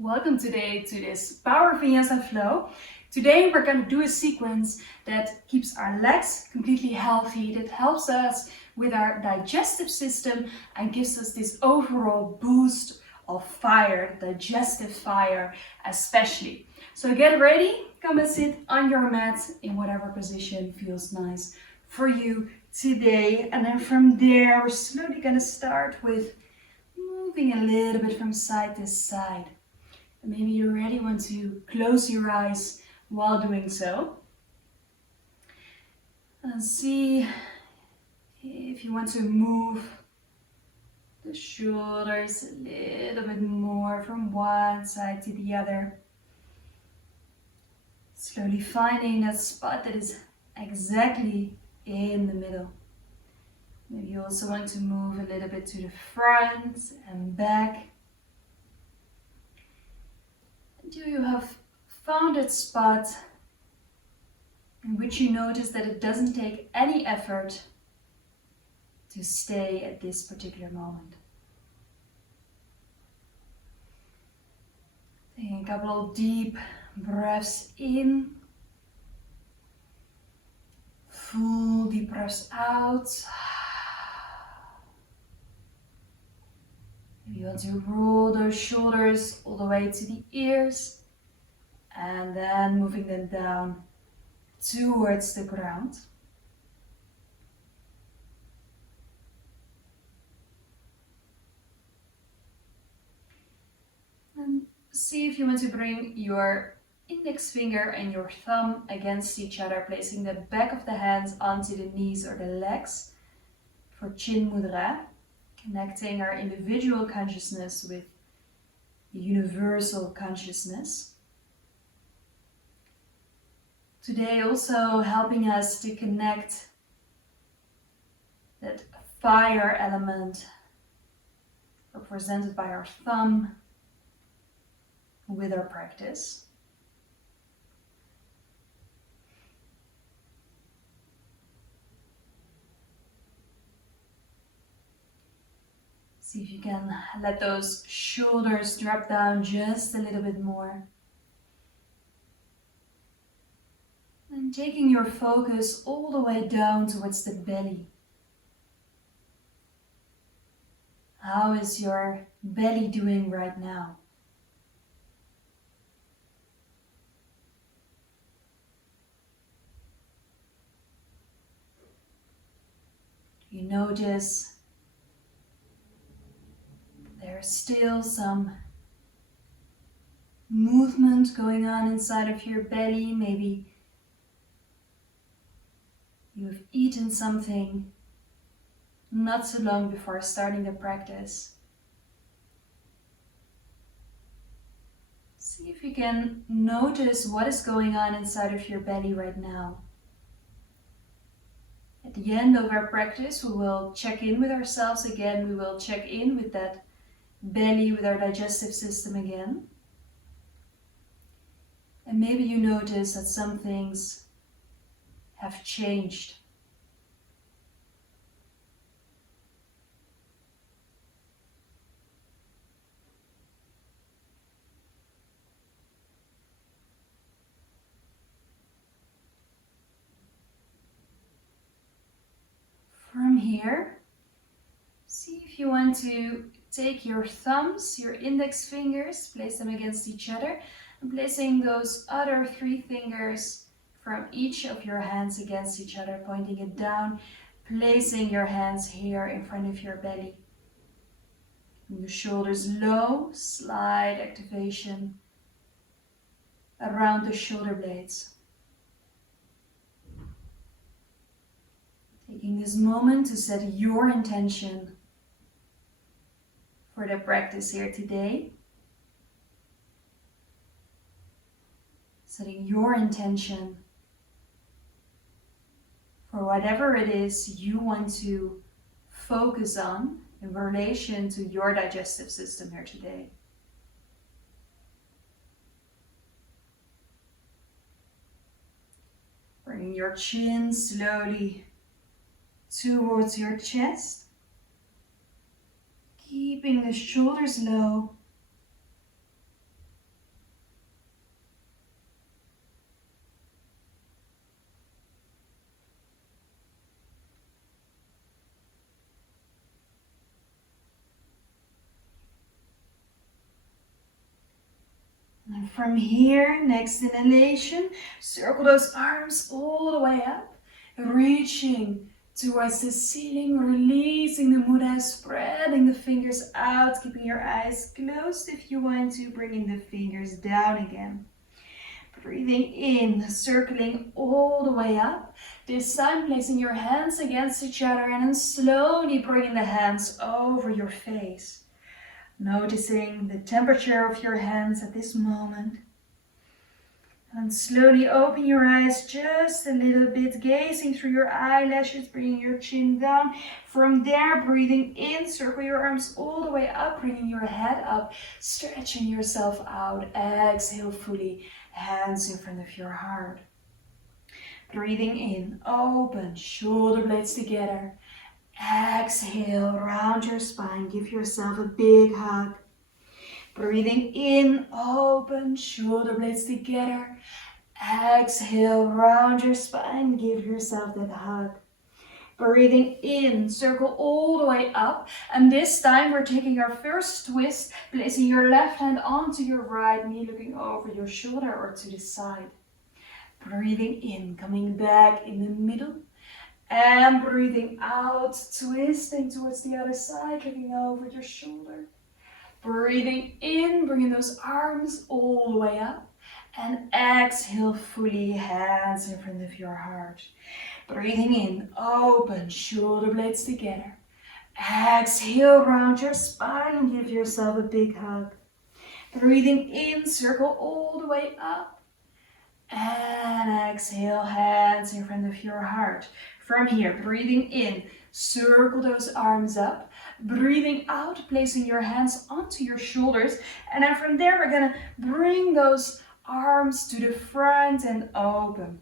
Welcome today to this Power Vinyasa flow. Today we're going to do a sequence that keeps our legs completely healthy, that helps us with our digestive system and gives us this overall boost of fire, digestive fire especially. So get ready, come and sit on your mat in whatever position feels nice for you today. And then from there we're slowly going to start with moving a little bit from side to side. And maybe you already want to close your eyes while doing so. And see if you want to move the shoulders a little bit more from one side to the other. Slowly finding that spot that is exactly in the middle. Maybe you also want to move a little bit to the front and back. Until you have found that spot in which you notice that it doesn't take any effort to stay at this particular moment. Taking a couple of deep breaths in, full deep breaths out. Maybe you want to roll those shoulders all the way to the ears and then moving them down towards the ground. And see if you want to bring your index finger and your thumb against each other, placing the back of the hands onto the knees or the legs for Chin Mudra, connecting our individual consciousness with the universal consciousness. Today also helping us to connect that fire element represented by our thumb with our practice. See if you can let those shoulders drop down just a little bit more. And taking your focus all the way down towards the belly. How is your belly doing right now? You notice there's still some movement going on inside of your belly. Maybe you've eaten something not so long before starting the practice. See if you can notice what is going on inside of your belly right now. At the end of our practice, we will check in with ourselves again. We will check in with that belly, with our digestive system again. And maybe you notice that some things have changed. From here, see if you want to take your thumbs, your index fingers, place them against each other, and placing those other 3 fingers from each of your hands against each other, pointing it down, placing your hands here in front of your belly. And the shoulders low, slight activation around the shoulder blades. Taking this moment to set your intention for the practice here today. Setting your intention for whatever it is you want to focus on in relation to your digestive system here today. Bringing your chin slowly towards your chest. Keeping the shoulders low. from here, next inhalation, circle those arms all the way up, reaching towards the ceiling, releasing the mudra, spreading the fingers out, keeping your eyes closed if you want to, bringing the fingers down again. Breathing in, circling all the way up. This time placing your hands against each other and then slowly bringing the hands over your face. Noticing the temperature of your hands at this moment. And slowly open your eyes just a little bit, gazing through your eyelashes, bringing your chin down. From there, breathing in, circle your arms all the way up, bringing your head up, stretching yourself out. Exhale fully, hands in front of your heart. Breathing in, open, shoulder blades together. Exhale, round your spine, give yourself a big hug. Breathing in, open, shoulder blades together. Exhale, round your spine, give yourself that hug. Breathing in, circle all the way up. And this time we're taking our first twist, placing your left hand onto your right knee, looking over your shoulder or to the side. Breathing in, coming back in the middle. And breathing out, twisting towards the other side, looking over your shoulder. Breathing in, bringing those arms all the way up. And exhale fully, hands in front of your heart. Breathing in, open, shoulder blades together. Exhale, round your spine and give yourself a big hug. Breathing in, circle all the way up. And exhale, hands in front of your heart. From here, breathing in, circle those arms up. Breathing out, placing your hands onto your shoulders. And then from there, we're gonna bring those arms to the front and open.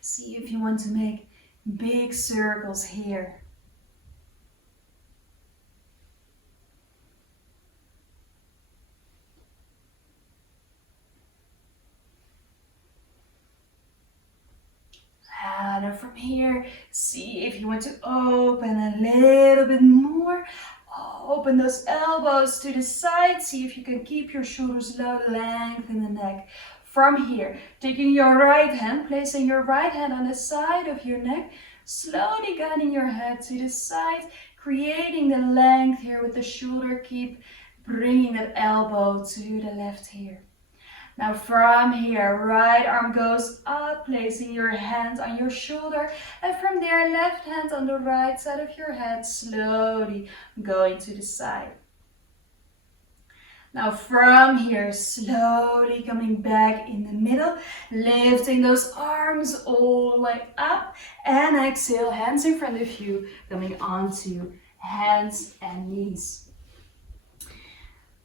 See if you want to make big circles here. And from here, see if you want to open a little bit more. Open those elbows to the side. See if you can keep your shoulders low, lengthen the neck. From here, taking your right hand, placing your right hand on the side of your neck, slowly guiding your head to the side, creating the length here with the shoulder. Keep bringing that elbow to the left here. Now from here, right arm goes up, placing your hand on your shoulder. And from there, left hand on the right side of your head, slowly going to the side. Now from here, slowly coming back in the middle, lifting those arms all the way up. And exhale, hands in front of you, coming onto hands and knees.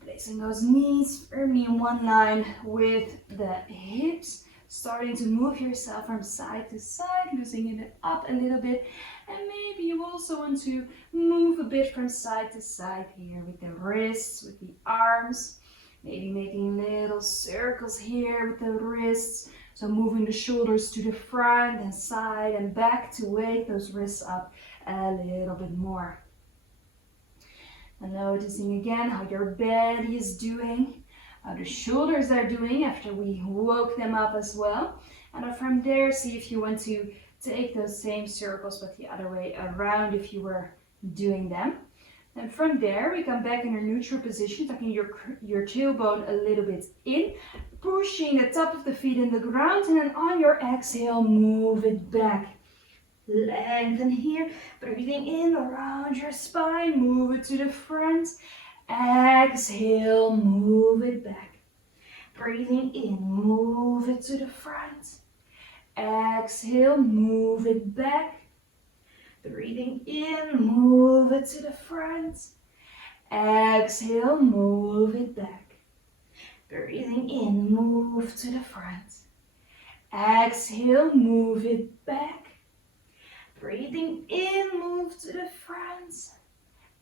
Placing those knees firmly in one line with the hips. Starting to move yourself from side to side, loosening it up a little bit. And maybe you also want to move a bit from side to side here with the wrists, with the arms. Maybe making little circles here with the wrists. So moving the shoulders to the front and side and back to wake those wrists up a little bit more. And noticing again how your belly is doing, how the shoulders are doing after we woke them up as well. And from there, see if you want to take those same circles but the other way around if you were doing them. And from there, we come back in our neutral position, tucking your tailbone a little bit in, pushing the top of the feet in the ground, and then on your exhale, move it back. Lengthen here, breathing in around your spine, move it to the front. Exhale, move it back. Breathing in, move it to the front. Exhale, move it back. Breathing in, move it to the front. Exhale, move it back. Breathing in, move to the front. Exhale, move it back. Breathing in, move to the front.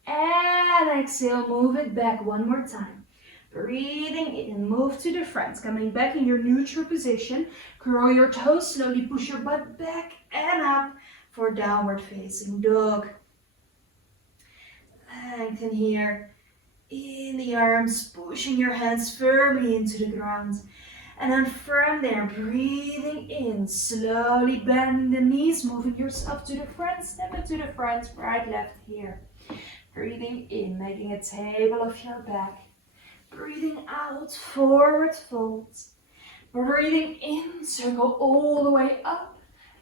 And exhale, move it back one more time. Breathing in, move to the front. Coming back in your neutral position. Curl your toes, slowly push your butt back and up for downward facing dog. Lengthen here. in the arms, pushing your hands firmly into the ground. And then from there, breathing in, slowly bending the knees, moving yourself to the front, step it to the front, right, left here. Breathing in, making a table of your back. Breathing out, forward fold. Breathing in, circle all the way up.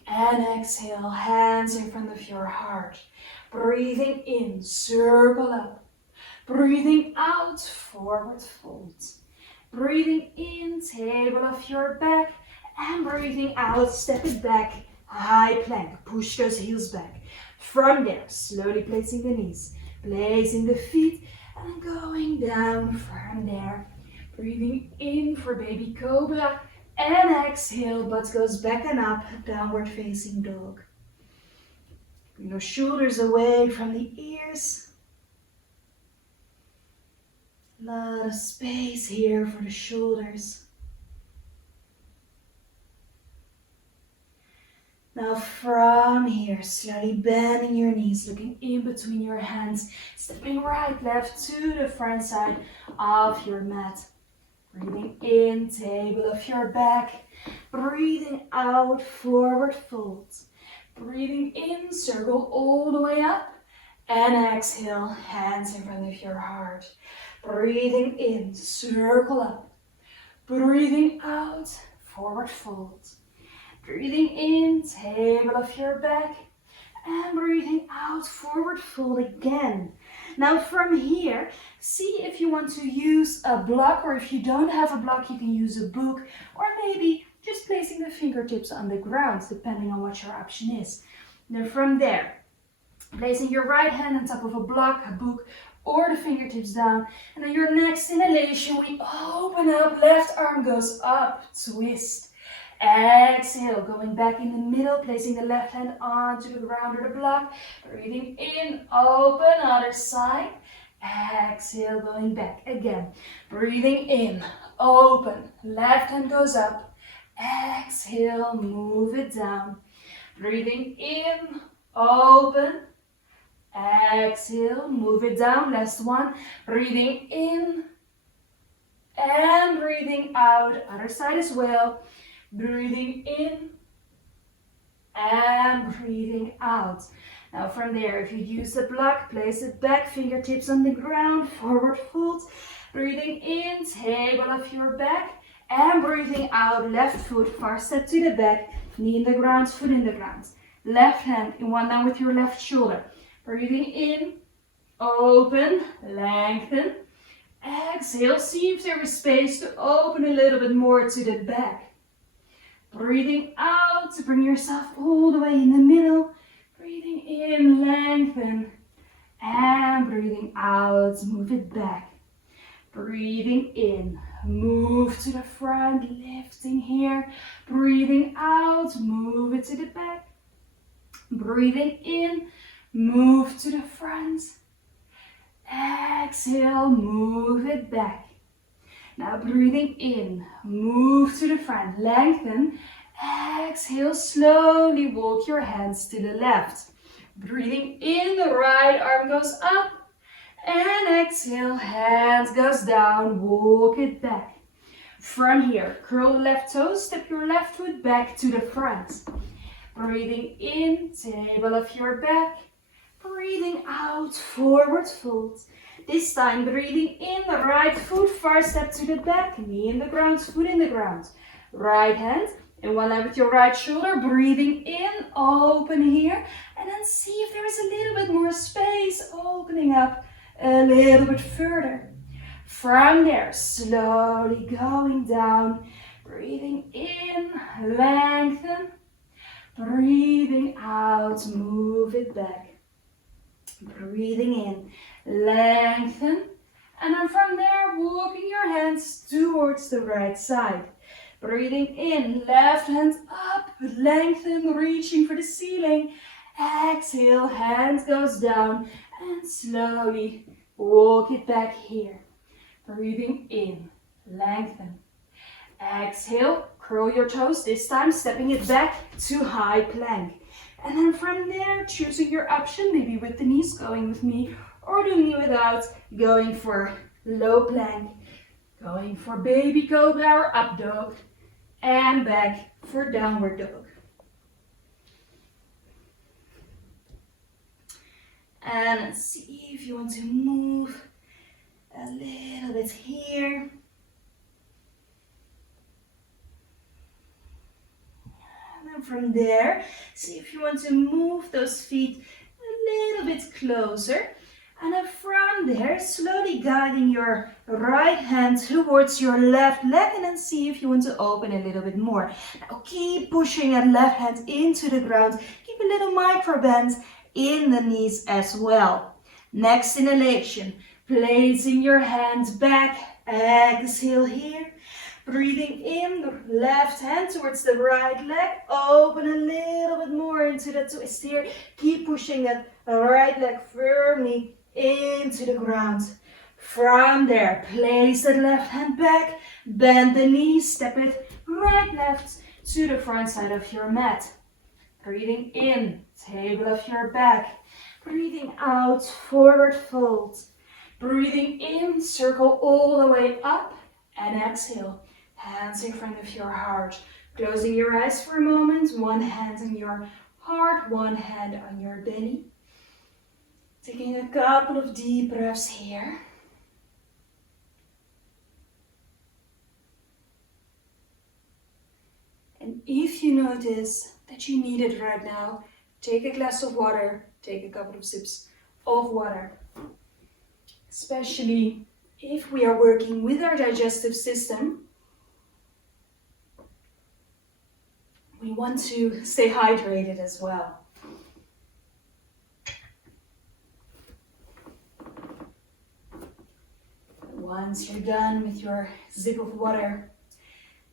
And exhale, hands in front of your heart. Breathing in, circle up. Breathing out, forward fold. Breathing in, table of your back. And breathing out, step it back, high plank. Push those heels back. From there, slowly placing the knees, placing the feet, and going down from there. Breathing in for baby cobra. And exhale, butt goes back and up, downward facing dog. Bring your shoulders away from the ears. A lot of space here for the shoulders. Now from here, slowly bending your knees, looking in between your hands, stepping right, left to the front side of your mat. Breathing in, table of your back. Breathing out, forward fold. Breathing in, circle all the way up. And exhale, hands in front of your heart. Breathing in, circle up. Breathing out, forward fold. Breathing in, table of your back. And breathing out, forward fold again. Now from here, see if you want to use a block, or if you don't have a block, you can use a book, or maybe just placing the fingertips on the ground, depending on what your option is. Then from there, placing your right hand on top of a block, a book, or the fingertips down. And then your next inhalation, we open up, left arm goes up, twist. Exhale, going back in the middle, placing the left hand onto the ground or the block. Breathing in, open, other side. Exhale, going back again. Breathing in, open, left hand goes up. Exhale, move it down. Breathing in, open. Exhale, move it down. Last one. Breathing in and breathing out. Other side as well. Breathing in and breathing out. Now from there, if you use the block, place it back, fingertips on the ground, forward fold. Breathing in, table of your back, and breathing out, left foot, far step to the back, knee in the ground, foot in the ground. Left hand in one down with your left shoulder. Breathing in, open, lengthen. Exhale, see if there is space to open a little bit more to the back. Breathing out to bring yourself all the way in the middle. Breathing in, lengthen. And breathing out, move it back. Breathing in, move to the front, lifting here. Breathing out, move it to the back. Breathing in, move to the front. Exhale, move it back. Now breathing in, move to the front, lengthen. Exhale, slowly walk your hands to the left. Breathing in, the right arm goes up. And exhale, hands goes down, walk it back. From here, curl the left toes, step your left foot back to the front. Breathing in, table of your back. Breathing out, forward fold. This time, breathing in, the right foot, far step to the back, knee in the ground, foot in the ground. Right hand in one line with your right shoulder, breathing in, open here, and then see if there is a little bit more space, opening up a little bit further. From there, slowly going down, breathing in, lengthen, breathing out, move it back. Breathing in, lengthen, and then from there, walking your hands towards the right side. Breathing in, left hand up, lengthen, reaching for the ceiling. Exhale, hands goes down, and slowly walk it back here. Breathing in, lengthen. Exhale, curl your toes, this time stepping it back to high plank. And then from there, choosing your option, maybe with the knees going with me, or doing it without, going for low plank, going for baby cobra or up dog, and back for downward dog. And let's see if you want to move a little bit here. And then from there, see if you want to move those feet a little bit closer. And then from there, slowly guiding your right hand towards your left leg, and then see if you want to open a little bit more. Now keep pushing that left hand into the ground. Keep a little micro bend in the knees as well. Next inhalation, placing your hands back, exhale here. Breathing in, the left hand towards the right leg. Open a little bit more into that twist here. Keep pushing that right leg firmly into the ground. From there, place that left hand back, bend the knees, step it right, left to the front side of your mat. Breathing in, table of your back. Breathing out, forward fold. Breathing in, circle all the way up, and exhale. Hands in front of your heart. Closing your eyes for a moment. One hand on your heart, one hand on your belly. Taking a couple of deep breaths here. And if you notice that you need it right now, take a glass of water, take a couple of sips of water. Especially if we are working with our digestive system, we want to stay hydrated as well. Once you're done with your sip of water,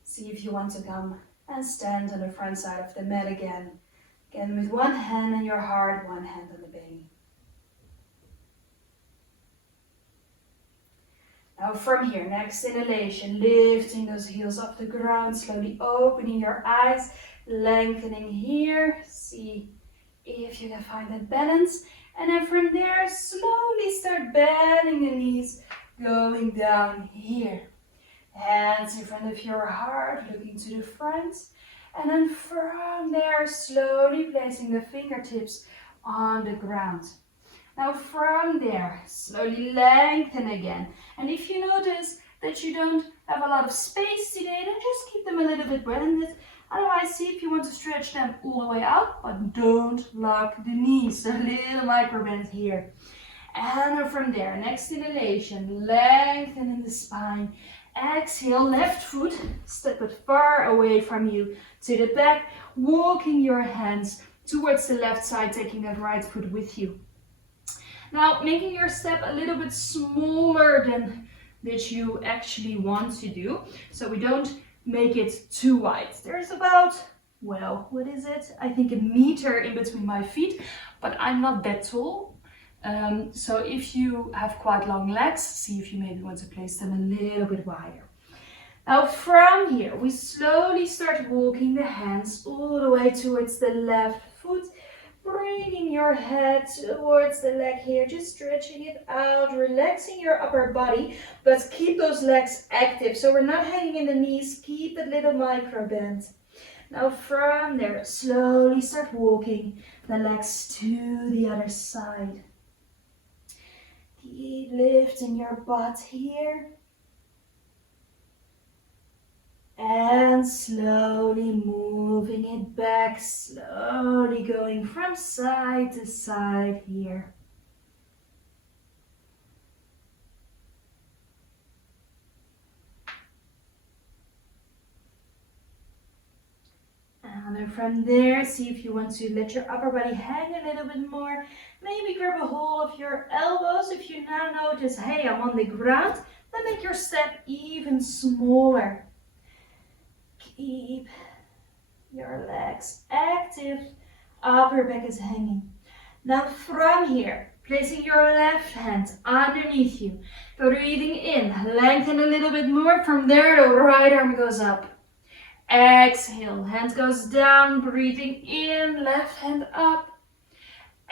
see if you want to come and stand on the front side of the mat again. Again, with one hand on your heart, one hand on the belly. Now from here, next inhalation, lifting those heels off the ground, slowly opening your eyes, lengthening here. See if you can find that balance. And then from there, slowly start bending the knees, going down here. Hands in front of your heart, looking to the front. And then from there, slowly placing the fingertips on the ground. Now from there, slowly lengthen again. And if you notice that you don't have a lot of space today, then just keep them a little bit bended. Otherwise, see if you want to stretch them all the way out, but don't lock the knees. A little micro bend here. And from there, next inhalation, lengthen in the spine. Exhale, left foot, step it far away from you to the back, walking your hands towards the left side, taking that right foot with you. Now, making your step a little bit smaller than that you actually want to do, so we don't make it too wide. There's about, well, what is it? I think a meter in between my feet, but I'm not that tall. So if you have quite long legs, see if you maybe want to place them a little bit wider. Now from here, we slowly start walking the hands all the way towards the left foot, bringing your head towards the leg here, just stretching it out, relaxing your upper body, but keep those legs active. So we're not hanging in the knees, keep that little micro bend. Now from there, slowly start walking the legs to the other side. Keep lifting your butt here. And slowly moving it back, slowly going from side to side here. And then from there, see if you want to let your upper body hang a little bit more. Maybe grab a hold of your elbows. If you now notice, hey, I'm on the ground, then make your step even smaller. Keep your legs active, upper back is hanging. Now from here, placing your left hand underneath you, breathing in, lengthen a little bit more. From there, the right arm goes up. Exhale, hand goes down, breathing in, left hand up.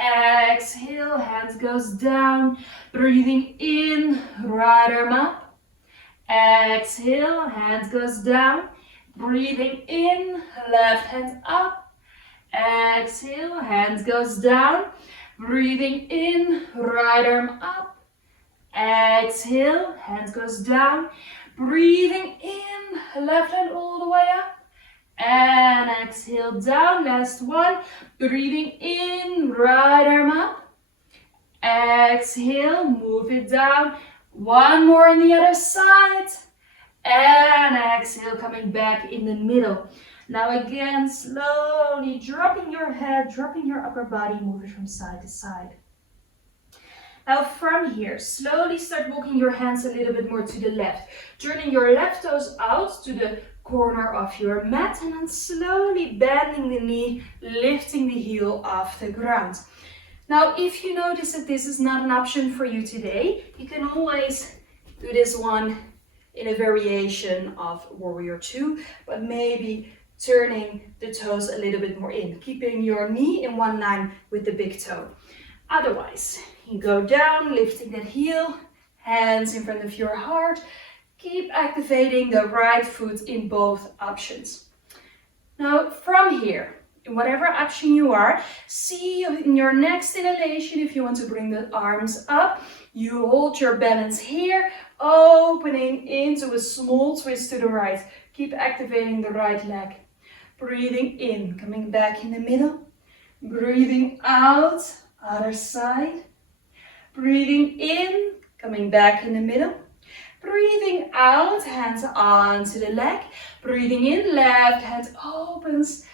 Exhale, hands goes down. Breathing in, right arm up. Exhale, hands goes down. Breathing in, left hand up. Exhale, hands goes down. Breathing in, right arm up. Exhale, hands goes down. Breathing in, left hand all the way up. And exhale down, last one. Breathing in, right arm up. Exhale, move it down. One more on the other side. And exhale, coming back in the middle. Now again, slowly dropping your head, dropping your upper body, move it from side to side. Now from here, slowly start walking your hands a little bit more to the left. Turning your left toes out to the corner of your mat and then slowly bending the knee, lifting the heel off the ground. Now, if you notice that this is not an option for you today, you can always do this one in a variation of Warrior 2, but maybe turning the toes a little bit more in, keeping your knee in one line with the big toe. Otherwise, you go down, lifting that heel, hands in front of your heart. Keep activating the right foot in both options. Now, from here, in whatever option you are, see in your next inhalation, if you want to bring the arms up, you hold your balance here, opening into a small twist to the right. Keep activating the right leg. Breathing in, coming back in the middle. Breathing out, other side. Breathing in, coming back in the middle. Breathing out, hands onto the leg. Breathing in, left hand opens.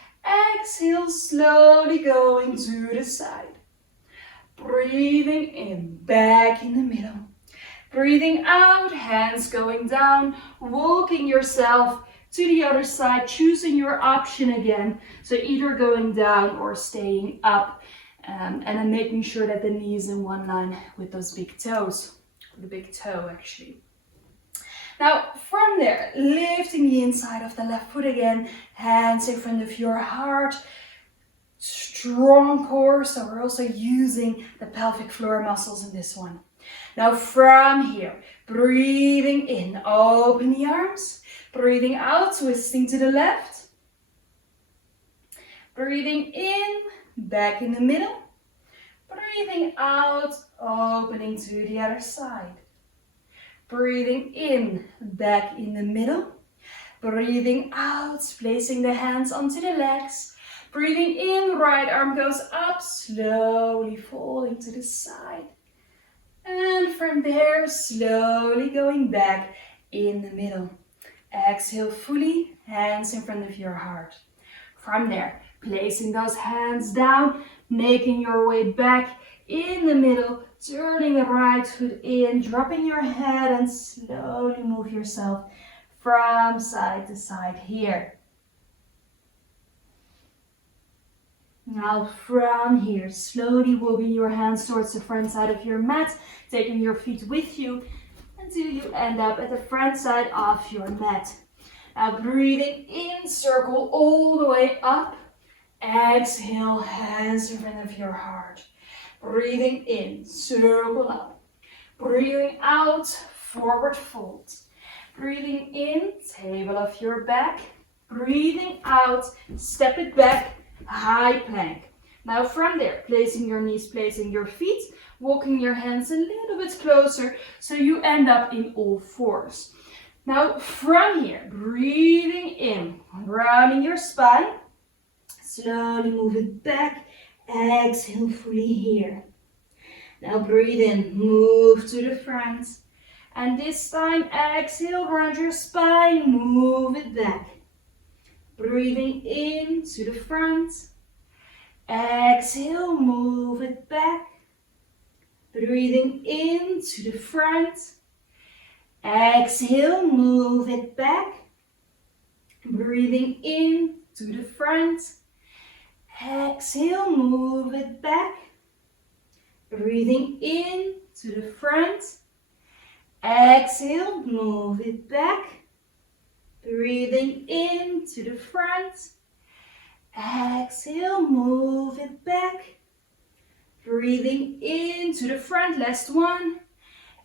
Exhale, slowly going to the side. Breathing in, back in the middle. Breathing out, hands going down, walking yourself to the other side, choosing your option again. So either going down or staying up, and then making sure that the knee is in one line with those big toes, the big toe actually. Now from there, lifting the inside of the left foot again, hands in front of your heart, strong core, so we're also using the pelvic floor muscles in this one. Now from here, breathing in, open the arms, breathing out, twisting to the left, breathing in, back in the middle, breathing out, opening to the other side. Breathing in, back in the middle. Breathing out, placing the hands onto the legs. Breathing in, right arm goes up, slowly falling to the side. And from there, slowly going back in the middle. Exhale fully, hands in front of your heart. From there, placing those hands down, making your way back in the middle, turning the right foot in, dropping your head and slowly move yourself from side to side here. Now from here, slowly walking your hands towards the front side of your mat, taking your feet with you until you end up at the front side of your mat. Now breathing in, circle all the way up. Exhale, hands in front of your heart. Breathing in, circle up. Breathing out, forward fold. Breathing in, table of your back. Breathing out, step it back, high plank. Now from there, placing your knees, placing your feet, walking your hands a little bit closer so you end up in all fours. Now from here, breathing in, rounding your spine. Slowly move it back. Exhale fully here. Now breathe in, move to the front. And this time exhale, round your spine, move it back. Breathing in to the front. Exhale, move it back. Breathing in to the front. Exhale, move it back. Breathing in to the front. Exhale, move it back. Breathing in to the front. Exhale, move it back. Breathing in to the front. Exhale, move it back. Breathing into the front, last one.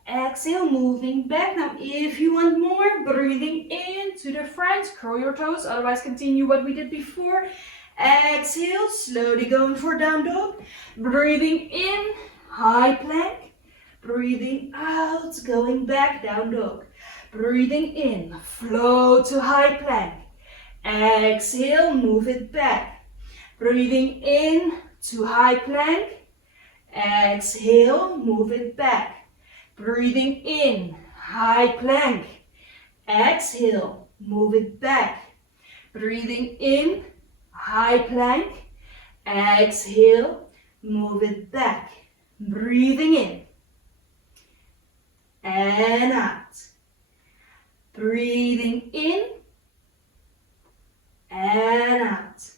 Exhale, moving back. Now if you want more, breathing into the front, curl your toes, otherwise continue what we did before. Exhale, slowly going for down dog. Breathing in, high plank. Breathing out, going back, down dog. Breathing in, flow to high plank. Exhale, move it back. Breathing in to high plank. Exhale, move it back. Breathing in, high plank. Exhale, move it back. Breathing in, high plank. Exhale, move it back. Breathing in and out. Breathing in and out.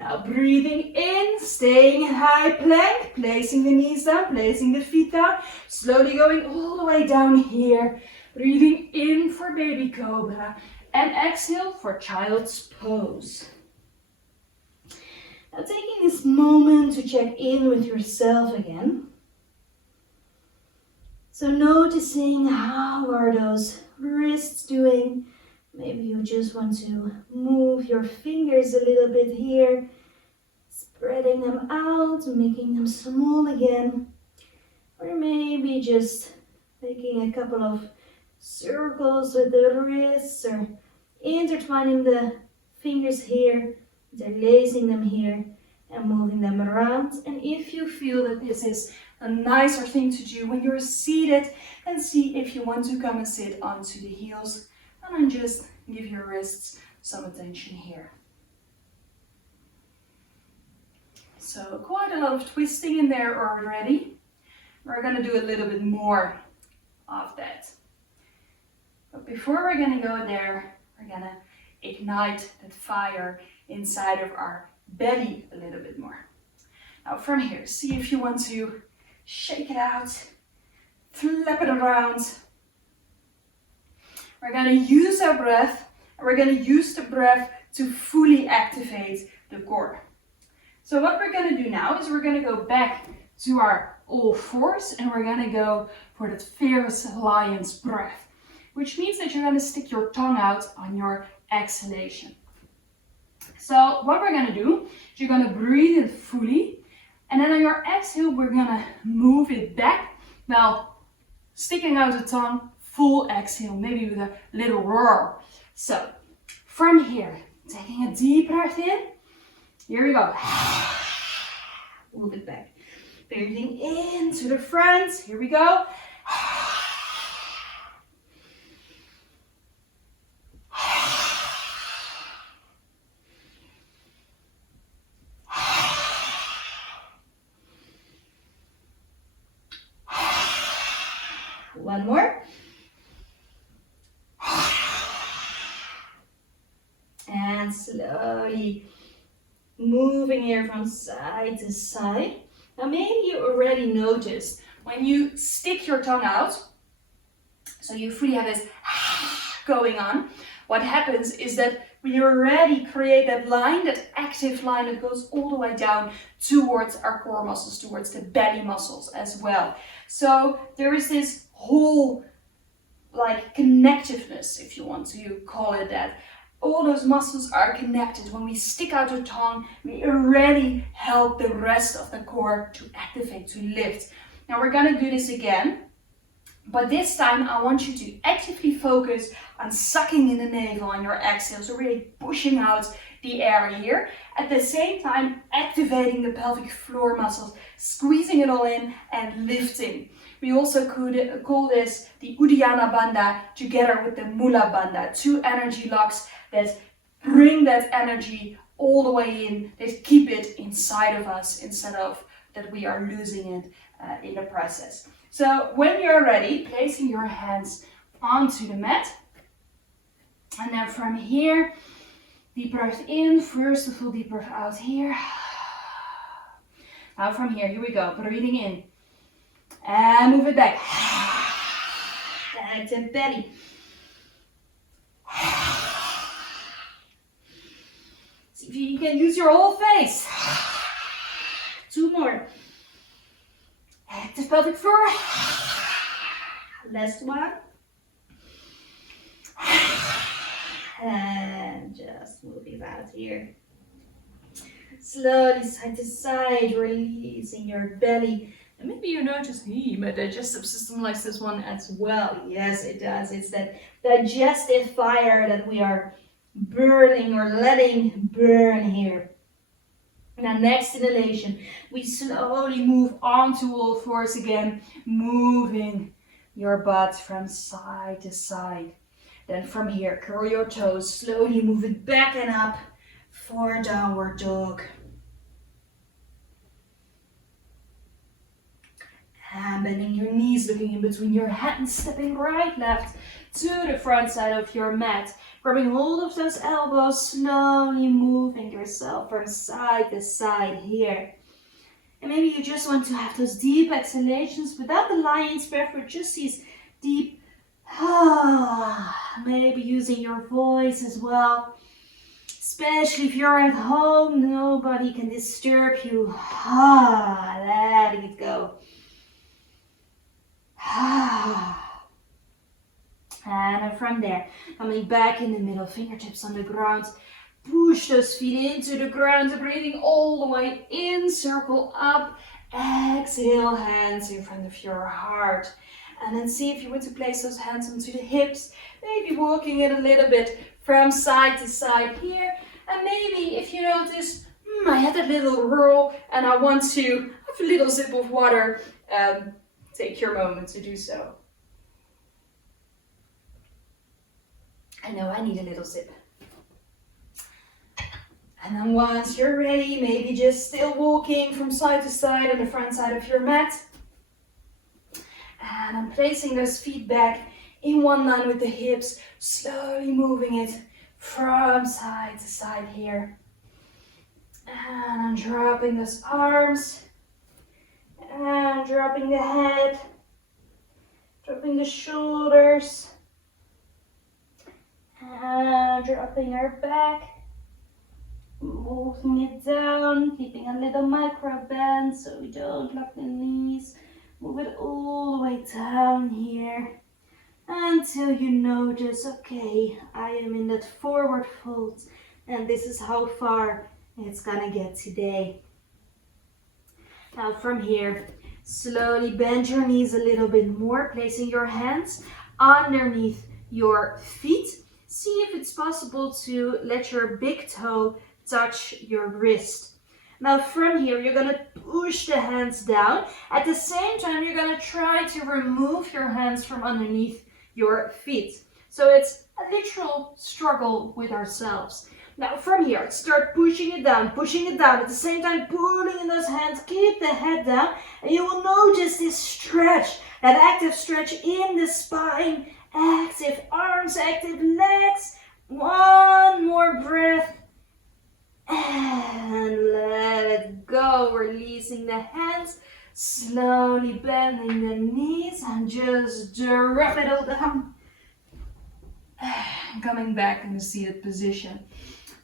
Now breathing in, staying in high plank, placing the knees down, placing the feet down, slowly going all the way down here. Breathing in for baby cobra and exhale for child's pose. Now taking this moment to check in with yourself again. So noticing how are those wrists doing. Maybe you just want to move your fingers a little bit here, spreading them out, making them small again. Or maybe just making a couple of circles with the wrists, or intertwining the fingers here, interlacing them here, and moving them around. And if you feel that this is a nicer thing to do when you're seated, then see if you want to come and sit onto the heels. And then just give your wrists some attention here. So quite a lot of twisting in there already. We're going to do a little bit more of that. But before we're going to go there, we're going to ignite that fire inside of our belly a little bit more. Now from here, see if you want to shake it out, flap it around. We're going to use our breath, and we're going to use the breath to fully activate the core. So what we're going to do now is we're going to go back to our all fours, and we're going to go for that fierce lion's breath, which means that you're going to stick your tongue out on your exhalation. So what we're going to do is you're going to breathe in fully, and then on your exhale, we're going to move it back. Now, sticking out the tongue, full exhale, maybe with a little roar. So from here, taking a deep breath in. Here we go. Move it back. Breathing into the front. Here we go. One more. And slowly moving here from side to side. Now maybe you already noticed when you stick your tongue out, so you fully have this going on, what happens is that we already create that line, that active line that goes all the way down towards our core muscles, towards the belly muscles as well. So there is this whole like connectiveness, if you want to call it that. All those muscles are connected. When we stick out the tongue, we already help the rest of the core to activate, to lift. Now we're going to do this again, but this time I want you to actively focus on sucking in the navel on your exhale, so really pushing out the air here. At the same time, activating the pelvic floor muscles, squeezing it all in and lifting. We also could call this the Uddiyana Bandha together with the Mula Bandha, two energy locks that bring that energy all the way in, that keep it inside of us instead of that we are losing it in the process. So when you're ready, placing your hands onto the mat, and then from here, deep breath in, first a full deep breath out here. Now from here we go, breathing in, and move it back, back to belly. See if you can use your whole face. Two more. Active pelvic floor. Last one. And just moving out here. Slowly side to side, releasing your belly. And maybe you notice, hey, my digestive system likes this one as well. Yes, it does. It's that digestive fire that we are burning or letting burn here. Now, next inhalation, we slowly move onto all fours again, moving your butt from side to side. Then from here, curl your toes, slowly move it back and up for downward dog. And bending your knees, looking in between your hands, stepping right, left to the front side of your mat. Grabbing hold of those elbows, slowly moving yourself from side to side here. And maybe you just want to have those deep exhalations without the lion's breath, but just these deep, maybe using your voice as well. Especially if you're at home, nobody can disturb you. Letting it go. And from there, coming back in the middle, fingertips on the ground. Push those feet into the ground, breathing all the way in, circle up. Exhale, hands in front of your heart. And then see if you want to place those hands onto the hips. Maybe walking it a little bit from side to side here. And maybe if you notice, I had a little roll and I want to have a little sip of water, take your moment to do so. I know I need a little sip. And then once you're ready, maybe just still walking from side to side on the front side of your mat. And I'm placing those feet back in one line with the hips, slowly moving it from side to side here. And I'm dropping those arms. And dropping the head. Dropping the shoulders. And dropping our back. Moving it down, keeping a little micro bend so we don't lock the knees. Move it all the way down here until you notice, okay, I am in that forward fold and this is how far it's gonna get today. Now from here, slowly bend your knees a little bit more, placing your hands underneath your feet. See if it's possible to let your big toe touch your wrist. Now from here, you're going to push the hands down. At the same time, you're going to try to remove your hands from underneath your feet. So it's a literal struggle with ourselves. Now from here, start pushing it down. At the same time, pulling in those hands, keep the head down. And you will notice this stretch, that active stretch in the spine. Active arms, active legs. One more breath. And let it go, releasing the hands, slowly bending the knees and just drop it all down. Coming back in the seated position.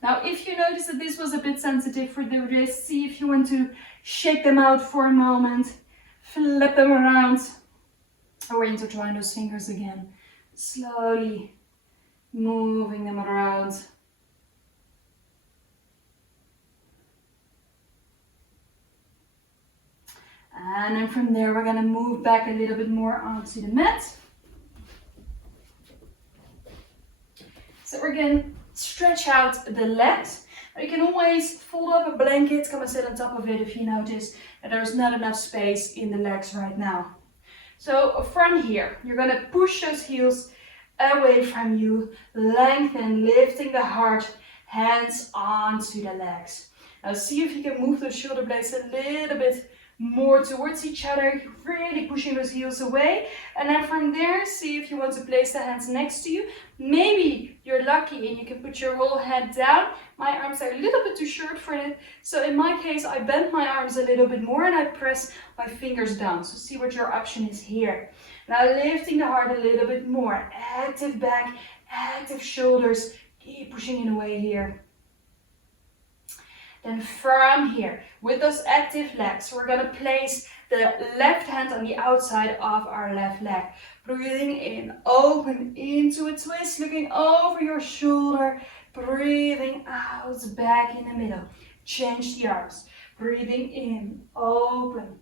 Now if you notice that this was a bit sensitive for the wrists, see if you want to shake them out for a moment, flip them around, or intertwine those fingers again. Slowly moving them around. And then from there, we're going to move back a little bit more onto the mat. So we're going to stretch out the legs. You can always fold up a blanket, come and sit on top of it if you notice that there's not enough space in the legs right now. So from here, you're going to push those heels away from you, lengthen, lifting the heart, hands onto the legs. Now see if you can move those shoulder blades a little bit more towards each other, really pushing those heels away. And then from there, see if you want to place the hands next to you. Maybe you're lucky and you can put your whole head down. My arms are a little bit too short for it. So in my case, I bend my arms a little bit more and I press my fingers down. So see what your option is here. Now lifting the heart a little bit more. Active back, active shoulders. Keep pushing it away here. Then from here, with those active legs, we're gonna place the left hand on the outside of our left leg. Breathing in, open into a twist, looking over your shoulder. Breathing out, back in the middle. Change the arms. Breathing in, open.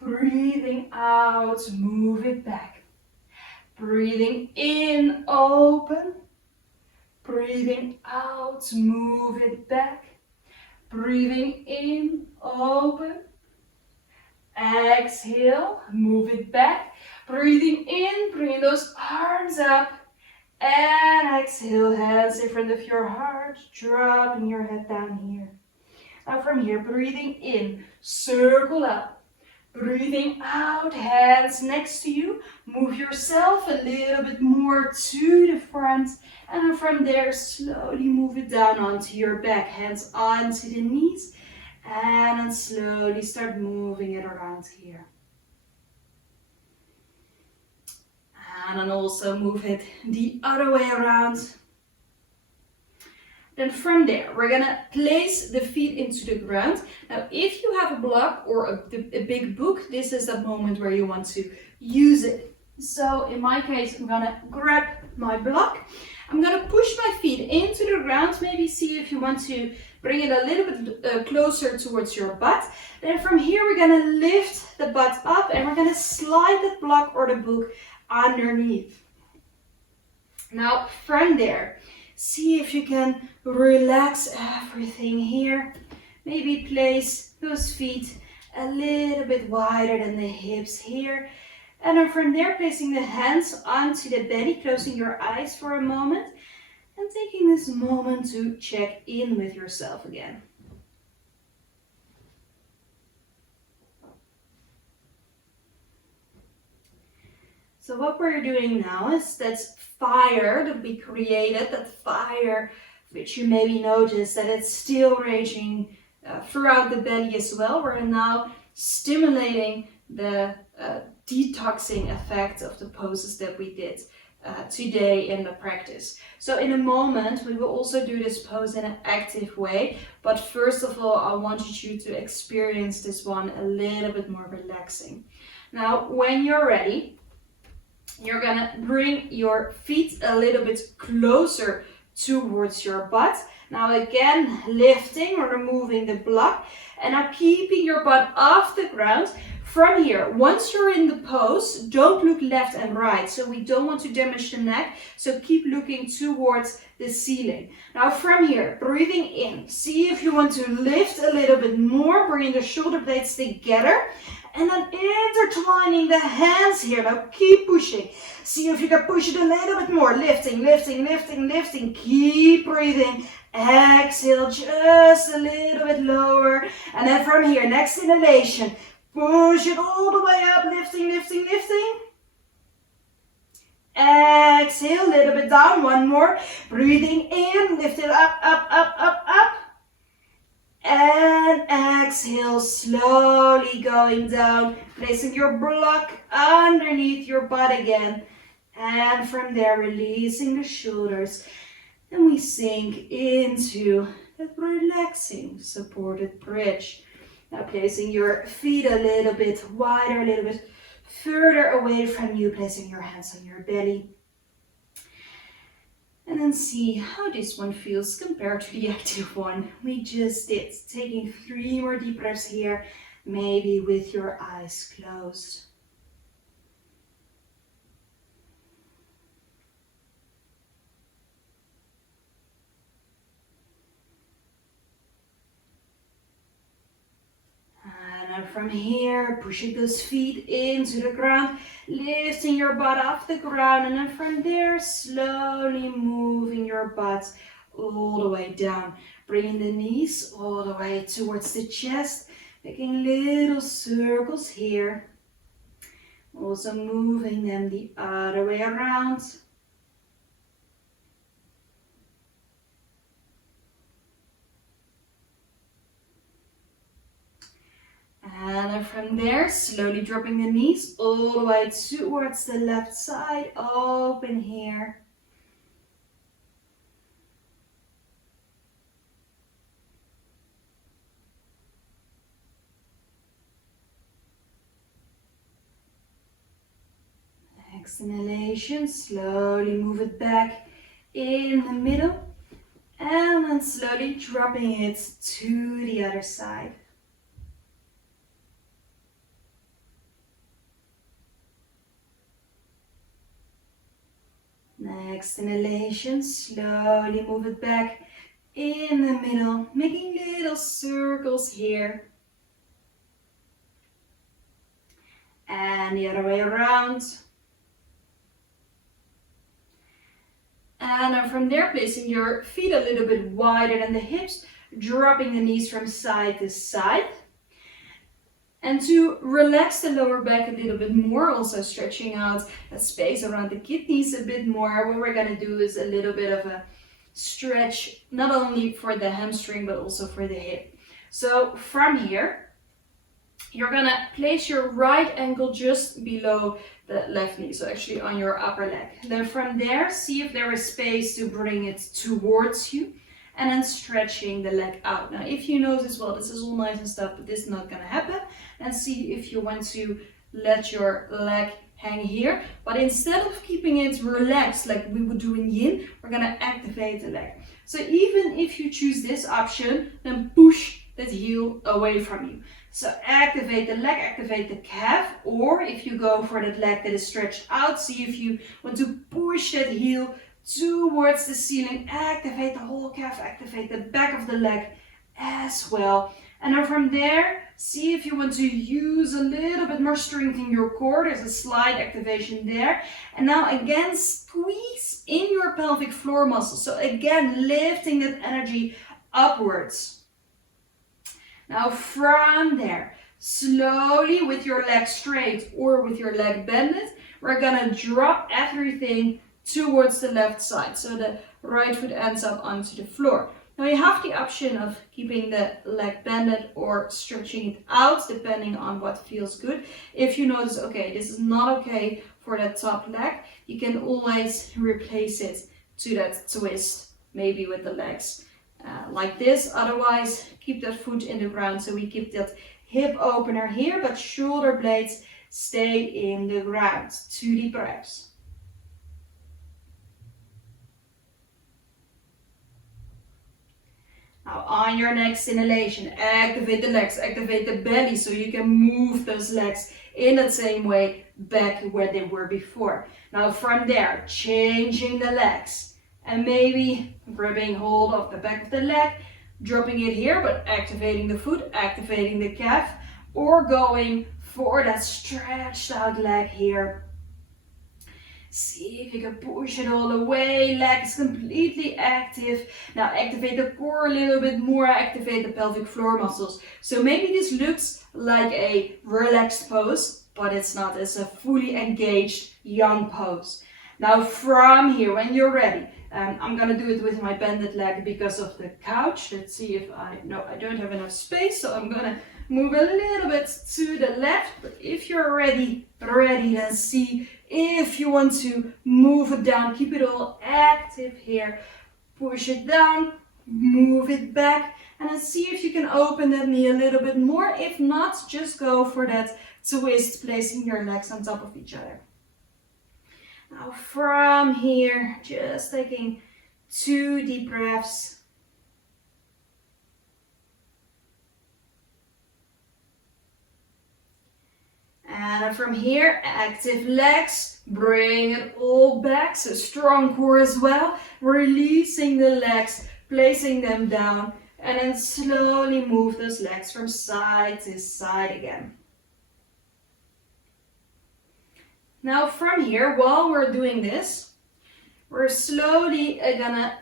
Breathing out, move it back. Breathing in, open. Breathing out, move it back. Breathing in, open. Exhale, move it back. Breathing in, bring those arms up. And exhale, hands in front of your heart, dropping your head down here. Now from here, breathing in, circle up. Breathing out, hands next to you. Move yourself a little bit more to the front. And then from there, slowly move it down onto your back. Hands onto the knees. And then slowly start moving it around here. And then also move it the other way around. Then from there, we're gonna place the feet into the ground. Now, if you have a block or a big book, this is the moment where you want to use it. So in my case, I'm gonna grab my block. I'm gonna push my feet into the ground. Maybe see if you want to bring it a little bit closer towards your butt. Then from here, we're gonna lift the butt up and we're gonna slide that block or the book underneath. Now from there, see if you can relax everything here. Maybe place those feet a little bit wider than the hips here. And then from there, placing the hands onto the belly, closing your eyes for a moment and taking this moment to check in with yourself again. So what we're doing now is that fire that we created, that fire which you maybe notice that it's still raging throughout the belly as well. We're now stimulating the detoxing effect of the poses that we did today in the practice. So in a moment, we will also do this pose in an active way. But first of all, I wanted you to experience this one a little bit more relaxing. Now, when you're ready, you're gonna bring your feet a little bit closer towards your butt. Now again, lifting or removing the block and now keeping your butt off the ground. From here, once you're in the pose, don't look left and right. So we don't want to damage the neck. So keep looking towards the ceiling. Now from here, breathing in. See if you want to lift a little bit more, bringing the shoulder blades together. And then intertwining the hands here. Now keep pushing. See if you can push it a little bit more. Lifting, lifting, lifting, lifting. Keep breathing. Exhale just a little bit lower. And then from here, next inhalation. Push it all the way up. Lifting, lifting, lifting. Exhale, a little bit down. One more. Breathing in. Lift it up, up, up, up, up. And exhale, slowly going down, placing your block underneath your butt again. And from there, releasing the shoulders. And we sink into that relaxing, supported bridge. Now placing your feet a little bit wider, a little bit further away from you, placing your hands on your belly. And then see how this one feels compared to the active one we just did. Taking 3 more deep breaths here, maybe with your eyes closed. And from here, pushing those feet into the ground, lifting your butt off the ground, and then from there, slowly moving your butt all the way down. Bringing the knees all the way towards the chest, making little circles here. Also moving them the other way around. And then from there, slowly dropping the knees all the way towards the left side, open here. Next inhalation, slowly move it back in the middle. And then slowly dropping it to the other side. Next inhalation, slowly move it back in the middle, making little circles here. And the other way around. And then from there, placing your feet a little bit wider than the hips, dropping the knees from side to side. And to relax the lower back a little bit more, also stretching out that space around the kidneys a bit more, what we're going to do is a little bit of a stretch, not only for the hamstring, but also for the hip. So from here, you're going to place your right ankle just below the left knee, so actually on your upper leg. Then from there, see if there is space to bring it towards you. And then stretching the leg out. Now, if you notice, well, this is all nice and stuff, but this is not going to happen. And see if you want to let your leg hang here. But instead of keeping it relaxed like we would do in yin, we're going to activate the leg. So even if you choose this option, then push that heel away from you. So activate the leg, activate the calf. Or if you go for that leg that is stretched out, see if you want to push that heel towards the ceiling, activate the whole calf, activate the back of the leg as well. And then from there, see if you want to use a little bit more strength in your core. There's a slight activation there. And now again, squeeze in your pelvic floor muscles. So again, lifting that energy upwards. Now from there, slowly with your leg straight or with your leg bended, we're gonna drop everything towards the left side, so the right foot ends up onto the floor. Now you have the option of keeping the leg bended or stretching it out, depending on what feels good. If you notice, okay, this is not okay for that top leg, you can always replace it to that twist, maybe with the legs like this. Otherwise, keep that foot in the ground, so we keep that hip opener here, but shoulder blades stay in the ground. 2 deep breaths. Now on your next inhalation, activate the legs, activate the belly, so you can move those legs in the same way back where they were before. Now from there, changing the legs and maybe grabbing hold of the back of the leg, dropping it here, but activating the foot, activating the calf, or going for that stretched out leg here. See if you can push it all the way, leg is completely active. Now activate the core a little bit more, activate the pelvic floor muscles. So maybe this looks like a relaxed pose, but it's not, it's a fully engaged young pose. Now from here, when you're ready, I'm gonna do it with my bended leg because of the couch. Let's see if I don't have enough space, so I'm gonna move a little bit to the left. But if you're ready, then see if you want to move it down, keep it all active here. Push it down, move it back, and then see if you can open that knee a little bit more. If not, just go for that twist, placing your legs on top of each other. Now from here, just taking 2 deep breaths. And from here, active legs, bring it all back, so strong core as well. Releasing the legs, placing them down, and then slowly move those legs from side to side again. Now from here, while we're doing this, we're slowly gonna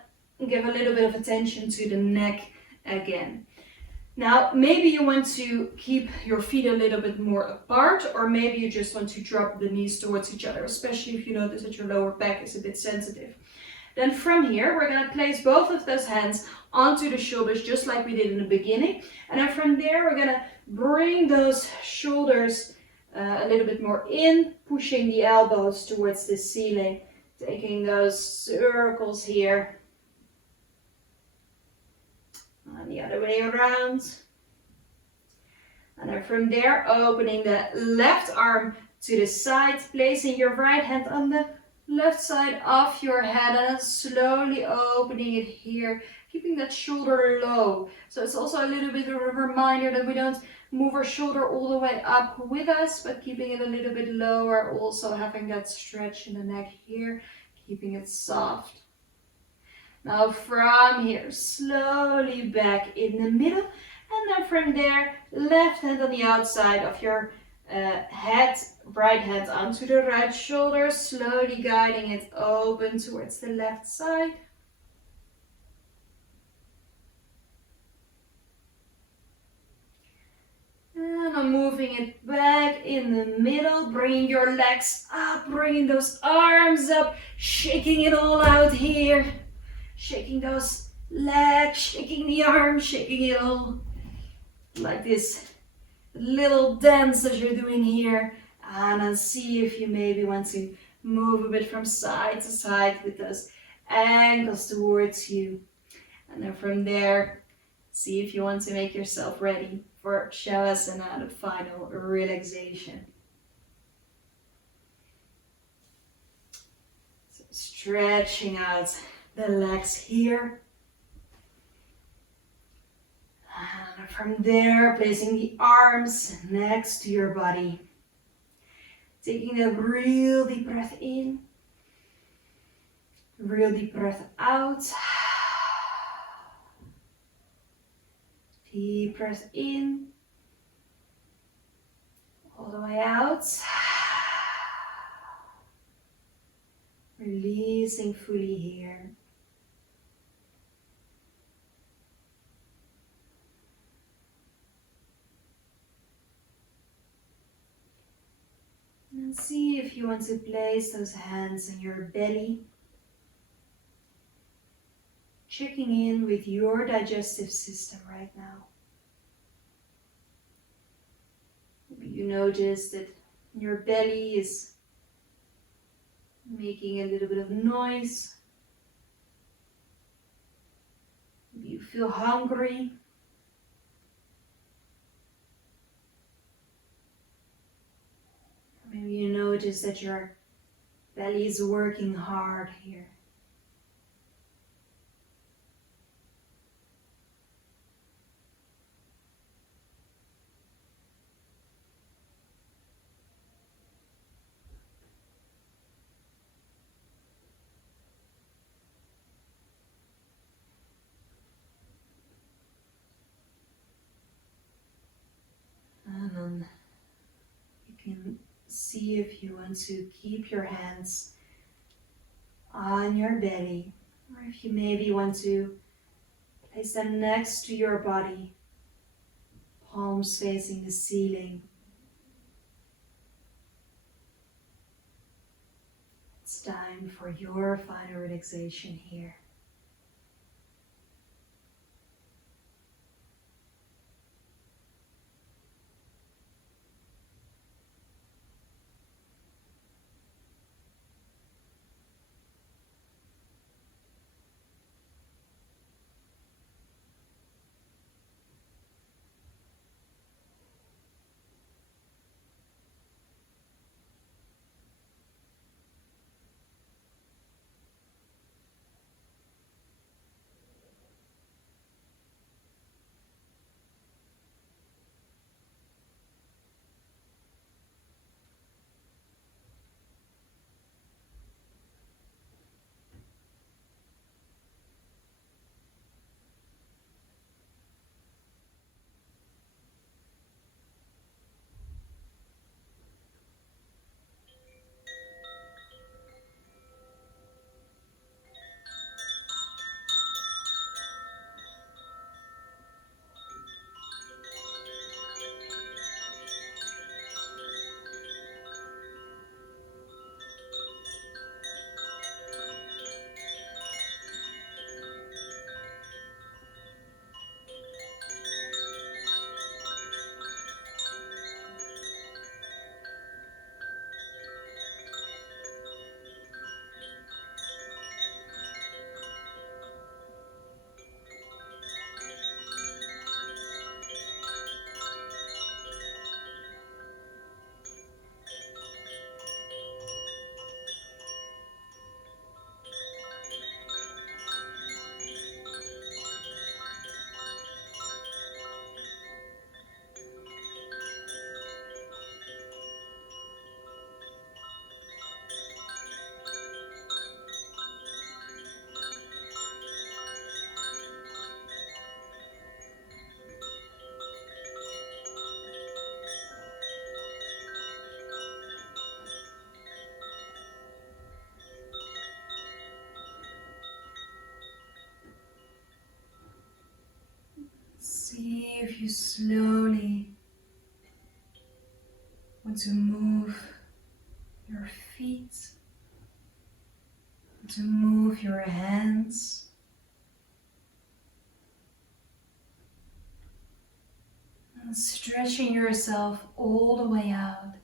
give a little bit of attention to the neck again. Now, maybe you want to keep your feet a little bit more apart, or maybe you just want to drop the knees towards each other, especially if you notice that your lower back is a bit sensitive. Then from here, we're going to place both of those hands onto the shoulders, just like we did in the beginning. And then from there, we're going to bring those shoulders a little bit more in, pushing the elbows towards the ceiling, taking those circles here. And the other way around. And then from there, opening the left arm to the side, placing your right hand on the left side of your head and then slowly opening it here, keeping that shoulder low. So it's also a little bit of a reminder that we don't move our shoulder all the way up with us, but keeping it a little bit lower, also having that stretch in the neck here, keeping it soft. Now from here, slowly back in the middle, and then from there, left hand on the outside of your head, right hand onto the right shoulder, slowly guiding it open towards the left side. And I'm moving it back in the middle, bringing your legs up, bringing those arms up, shaking it all out here. Shaking those legs, shaking the arms, shaking it all. Like this little dance that you're doing here. And then see if you maybe want to move a bit from side to side with those ankles towards you. And then from there, see if you want to make yourself ready for Shavasana, the final relaxation. So stretching out the legs here. And from there, placing the arms next to your body. Taking a real deep breath in. Real deep breath out. Deep breath in. All the way out. Releasing fully here. And see if you want to place those hands on your belly. Checking in with your digestive system right now. Maybe you notice that your belly is making a little bit of noise. Maybe you feel hungry. Maybe you notice that your belly is working hard here. And then you can see if you want to keep your hands on your belly, or if you maybe want to place them next to your body, palms facing the ceiling. It's time for your final relaxation here. if you slowly want to move your feet, to move your hands, and stretching yourself all the way out.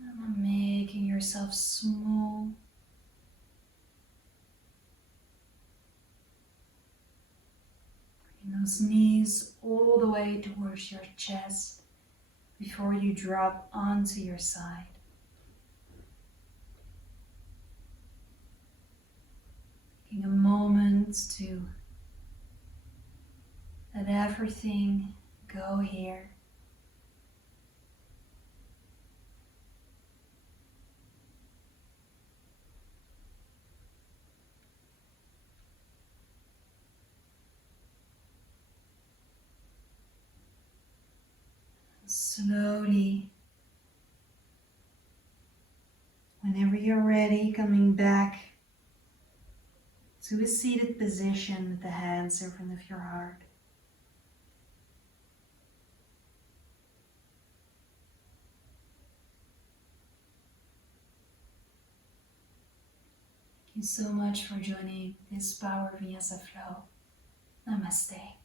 And making yourself small. Bring those knees all the way towards your chest before you drop onto your side. Taking a moment to let everything go here. Slowly, whenever you're ready, coming back to a seated position with the hands in front of your heart. Thank you so much for joining this Power Vinyasa flow. Namaste.